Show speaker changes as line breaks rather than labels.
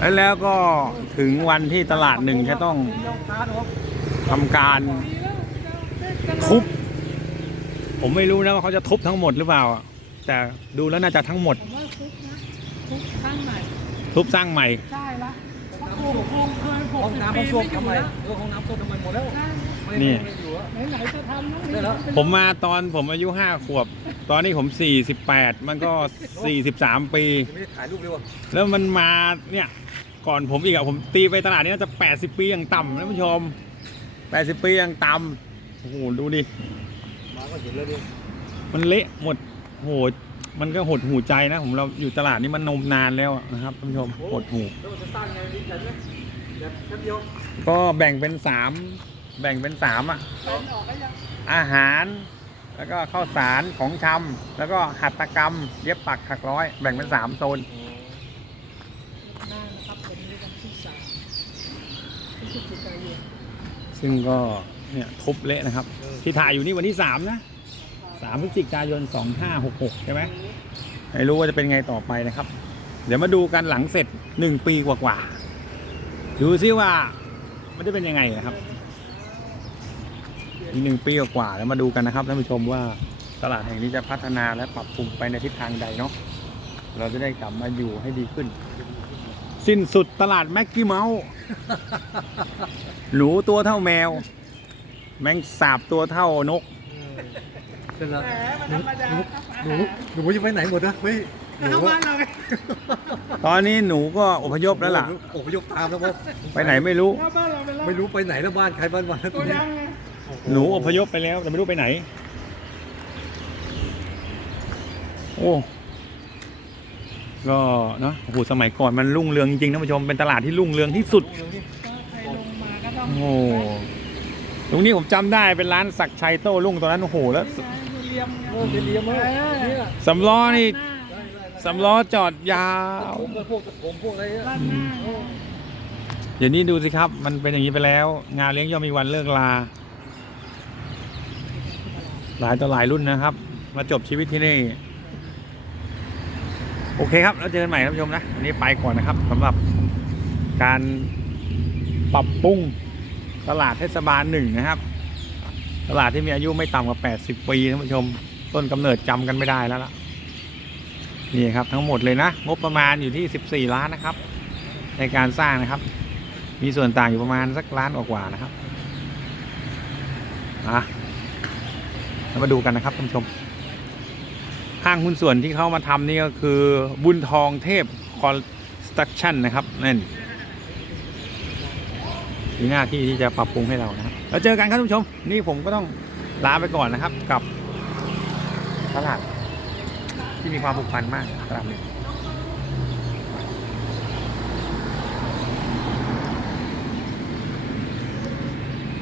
แล้วแล้วก็ถึงวันที่ตลาดหนึ่งจะต้องทำการทุบ ผมไม่รู้นะว่าเขาจะทุบทั้งหมดหรือเปล่า แต่ดูแล้วน่าจะทั้งหมด
ผมว่าทุกนะทุกข้างไหน
ทุบสร้างใหม่
ใช่ละเพราะโอ้โหเคยหก
ห้อง
สิบ
น้ำ
ปี
ห้องส้วม
ไม่อยู่
ทำไม
แล้ว
เออห้องน้ำส้วมทำไมหมดแล้ว
ใช่
ไม่
นี่
ไม่อยู่อะ
ไหนๆจะทำน้อง
ได้แล้ว
ผมมาตอนผมอายุห้าขวบ ตอนนี้ผมสี่สิบแปดมันก็สี่สิบสามปี
ยังไม่ได้ถ่ายรูปเลยว่ะ
แล้วมันมาเนี่ย ก่อนผมอีกอะผมตีไปตลาดนี้น่าจะแปดสิบปีอย่างต่ำนะผู้ชมแปดสิบปีอย่างต่ำโอ้โหดูดิ
มาก็เห็นแล้วดิ
มันเละหมดโหดมันก็หดหูใจนะ ผมเราอยู่ตลาดนี้มันนมนานแล้วอะนะครับท่านผู้ชมหดหู
แล้วมันจะสร้างไงดีใจไหมแบบแป๊บเดียว
ก็แบ่งเป็นสาม แบ่งเป็นสามอะ
เป็นออกก็ยัง
อาหาร แล้วก็ข้าวสารของชำแล้วก็หัตถกรรม เย็บปักถักร้อย แบ่งเป็นสามโซน
หน้านะครับผมนี่วันที่สามพฤศจิกายน
ซึ่งก็เนี่ยทุบเละนะครับ ที่ถ่ายอยู่นี่วันที่สามนะสามพฤศจิกายนสองห้าหกหกใช่ไหมไม่รู้ว่าจะเป็นไงต่อไปนะครับ เดี๋ยวมาดูกันหลังเสร็จหนึ่งปีกว่าๆดูซิว่ามันจะเป็นยังไงนะครับ อีกหนึ่งปีกว่าแล้วมาดูกันนะครับท่านผู้ชมว่าตลาดแห่งนี้จะพัฒนาและปรับปรุงไปในทิศทางใดเนาะเราจะได้กลับมาอยู่ให้ดีขึ้น สิ้นสุดตลาดแม็กกี้เมาส์หนูตัวเท่าแมว แมงสาบตัวเท่านก
เสร็จแล้ว
หมมันธรรมดาครับ
หนูหนูจะไปไหนหมดนะเฮ้ย
เข้าบ้านเราไง
ตอนนี้หนูก็อพยพแล้วล่ะ
อพยพตามแล้วว่า
ไปไหนไม่รู้
ไปแล้ว
ไม่รู้ไปไหนแล้วบ้านใครบ้านมัน
ตัวยังไง
หนูอพยพไปแล้วแต่ไม่รู้ไปไหน โอ้ก็เนาะโอ้โหสมัยก่อนมันรุ่งเรืองจริงๆท่านผู้ชมเป็นตลาดที่รุ่งเรืองที่สุด
ก็ใครลงมาก็ต้อง
โอ้โหตรงนี้ผมจำได้เป็นร้านศักดิ์ชัยโต้รุ่งตอนนั้นโอ้โหแล้ว
นี่ไงอยู่เรียมไง
โอ้เรียมมากเนี่ย
สำล้อนี่
หน้า
สำล้อจอดยาว
ผมก็พวกผมพวกอะไรเนี่ย
บ้านหน้า
เดี๋ยวนี้ดูสิครับ มันเป็นอย่างนี้ไปแล้ว งานเลี้ยงย่อมมีวันเลิกลา หลายต่อหลายรุ่นนะครับ มาจบชีวิตที่นี่ โอเคครับ แล้วเจอกันใหม่ท่านผู้ชมนะวันนี้ไปก่อนนะครับสำหรับการปรับปรุงตลาดเทศบาลหนึ่งนะครับ ตลาดที่มีอายุไม่ต่ำกว่า 80 ปีท่านผู้ชม ต้นกำเนิดจำกันไม่ได้แล้วล่ะนี่ครับทั้งหมดเลยนะ งบประมาณอยู่ที่ 14 ล้านนะครับ ในการสร้างนะครับ มีส่วนต่างอยู่ประมาณสักล้านกว่าๆนะครับอะ เรามาดูกันนะครับท่านผู้ชม ห้างหุ้นส่วนที่เขามาทำนี่ก็คือบุญทองเทพคอนสตรักชั่นนะครับนั่นมีหน้าที่ที่จะปรับปรุงให้เรานะครับแล้วเจอกันครับท่านผู้ชม นี่ผมก็ต้องลาไปก่อนนะครับกับตลาดที่มีความผูกพันมากตลาดนี้